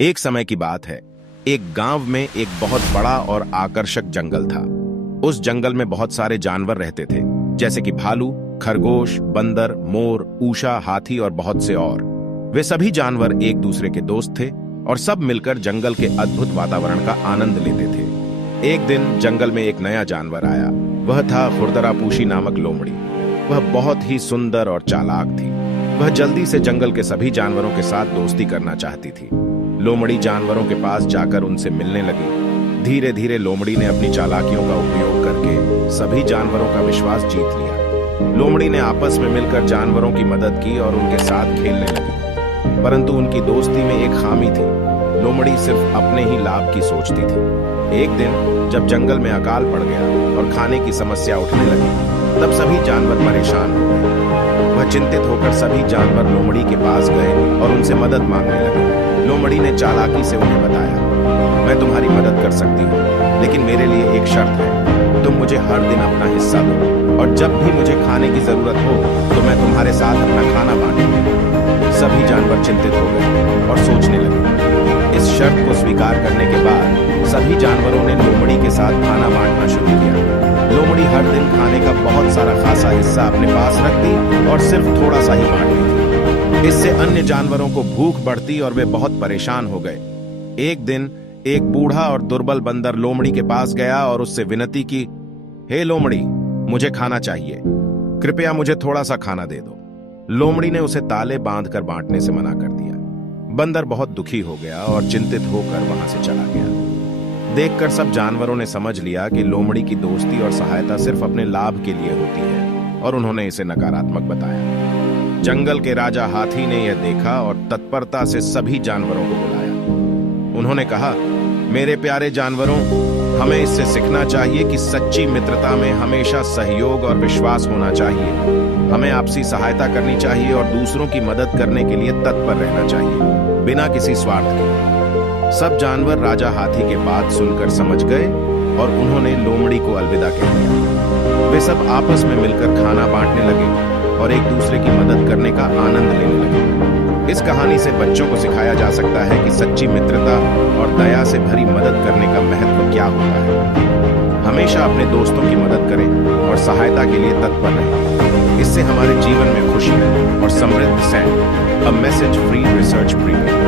एक समय की बात है। एक गांव में एक बहुत बड़ा और आकर्षक जंगल था। उस जंगल में बहुत सारे जानवर रहते थे, जैसे कि भालू, खरगोश, बंदर, मोर, ऊषा, हाथी और बहुत से और। वे सभी जानवर एक दूसरे के दोस्त थे और सब मिलकर जंगल के अद्भुत वातावरण का आनंद लेते थे। एक दिन जंगल में एक नया जानवर आया। वह था खुरदरापूशी नामक लोमड़ी। वह बहुत ही सुंदर और चालाक थी। वह जल्दी से जंगल के सभी जानवरों के साथ दोस्ती करना चाहती थी। लोमड़ी जानवरों के पास जाकर उनसे मिलने लगी। धीरे धीरे लोमड़ी ने अपनी चालाकियों का उपयोग करके सभी जानवरों का विश्वास जीत लिया। लोमड़ी ने आपस में मिलकर जानवरों की मदद की और उनके साथ खेलने लगी। परंतु उनकी दोस्ती में एक खामी थी। लोमड़ी सिर्फ अपने ही लाभ की सोचती थी। एक दिन जब जंगल में अकाल पड़ गया और खाने की समस्या उठने लगी, तब सभी जानवर परेशान हो गए। वह चिंतित होकर सभी जानवर लोमड़ी के पास गए और उनसे मदद मांगने लगे। लोमड़ी ने चालाकी से उन्हें बताया, मैं तुम्हारी मदद कर सकती हूँ, लेकिन मेरे लिए एक शर्त है। तुम मुझे हर दिन अपना हिस्सा दो और जब भी मुझे खाने की जरूरत हो तो मैं तुम्हारे साथ अपना खाना बांटूंगी। सभी जानवर चिंतित हो गए और सोचने लगे। इस शर्त को स्वीकार करने के बाद सभी जानवरों ने लोमड़ी के साथ खाना बांटना शुरू किया। लोमड़ी हर दिन खाने का बहुत सारा खासा हिस्सा अपने पास रखती और सिर्फ थोड़ा सा ही बांटती थी। इससे अन्य जानवरों को भूख बढ़ती और वे बहुत परेशान हो गए। एक दिन एक बूढ़ा और दुर्बल बंदर लोमड़ी के पास गया और उससे विनती की, हे लोमड़ी, मुझे खाना चाहिए, कृपया मुझे थोड़ा सा खाना दे दो। लोमड़ी ने उसे ताले बांधकर बांटने से मना कर दिया। बंदर बहुत दुखी हो गया और चिंतित होकर वहां से चला गया। देखकर सब जानवरों ने समझ लिया कि लोमड़ी की दोस्ती और सहायता सिर्फ अपने लाभ के लिए होती है और उन्होंने इसे नकारात्मक बताया। जंगल के राजा हाथी ने यह देखा और तत्परता से सभी जानवरों को बुलाया। उन्होंने कहा, मेरे प्यारे जानवरों, हमें इससे सीखना चाहिए कि सच्ची मित्रता में हमेशा सहयोग और विश्वास होना चाहिए। हमें आपसी सहायता करनी चाहिए और दूसरों की मदद करने के लिए तत्पर रहना चाहिए, बिना किसी स्वार्थ के। सब जानवर राजा हाथी के बात सुनकर समझ गए और उन्होंने लोमड़ी को अलविदा कह दिया। वे सब आपस में मिलकर खाना बांटने लगे और एक दूसरे की मदद करने का आनंद लेने लगे। इस कहानी से बच्चों को सिखाया जा सकता है कि सच्ची मित्रता और दया से भरी मदद करने का महत्व क्या होता है। हमेशा अपने दोस्तों की मदद करें और सहायता के लिए तत्पर रहें। इससे हमारे जीवन में खुशी और समृद्धि से। A message free research premium.